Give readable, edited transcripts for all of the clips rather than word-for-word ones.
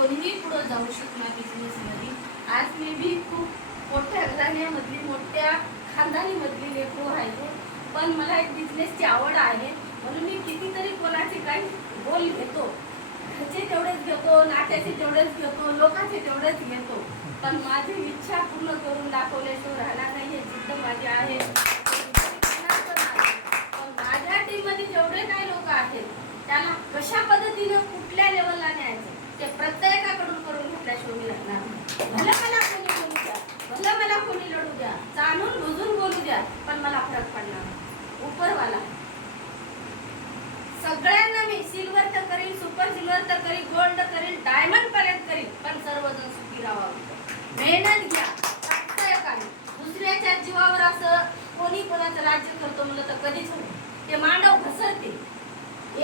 कोणीही पुढे जाऊ शकणार बिझनेसमध्ये. आज मी भी खूप मोठ्या घराण्यामधली मोठ्या खानदानीमधली लेकरू आहे, पण मला एक बिझनेसची आवड आहे म्हणून मी कितीतरी कोणाचे काही बोल घेतो. घरचे तेवढेच घेतो, नात्याचे तेवढेच घेतो, लोकांचे तेवढेच घेतो, पण माझी इच्छा पूर्ण करून दाखवल्याशिवाय राहणार नाही. हे जिद्द माझी आहे. पण माझ्या टीममध्ये जेवढे काही लोक आहेत त्याला कशा पद्धतीनं कुठल्या लेवलला न्यायचं ते प्रत्येकाकडून करून घेतल्याशिवाय मी राहणार नाही. भले मला कोणी बोलू द्या, भले मला कोणी लढू द्या, जाणून बुजून बोलू द्या, पण मला फरक पडणार नाही. उपरवाला सगळ्यांना मी सिल्वर तर करीन, सुपर सिल्वर तर करीन, गोल्ड करीन, डायमंड पर्यंत करीन, पण सर्वजण सुखी राहावं. मेहनत घ्या. प्रत्येकाने दुसऱ्याच्या जीवावर असं कोणी कोणाचं राज्य करतो म्हणलं तर कधीच होत. ते मांडव घसरते.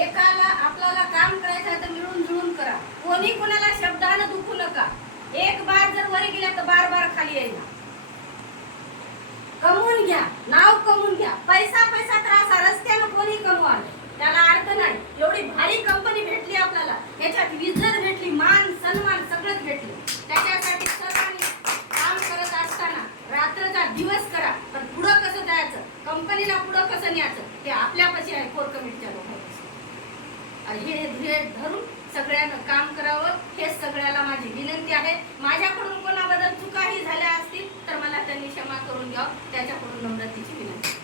एकाला आपल्याला काम करायचं आहे तर मिळून जुळून करा. कोणी कोणाला शब्दानं दुखू नका. एक बार जर वर गेला तर बार बार खाली यायला. कमवून घ्या, नाव कमवून घ्या. पैसा पैसा तर असा रस्त्यानं कोणी कमवा त्याला अर्थ नाही. एवढी भारी कंपनी भेटली आपल्याला, याच्यात इज्जत भेटली, मान सन्मान सगळंच भेटलं. त्याच्यासाठी सर्वांनी काम करत असताना रात्रचा दिवस करा, पण पुढं कसं जायचं, कंपनीला पुढं कसं न्यायचं ते आपल्यापाशी आहे. कोर कमिटीच्या लोकांपाशी हे ध्येय धरून सगळ्यांना काम करावं, हे सगळ्याला माझी विनंती आहे. माझ्याकडून कोणाबद्दल चुकाही झाल्या असतील तर मला त्यांनी क्षमा करून घ्यावं, त्याच्याकडून नम्रतेची विनंती.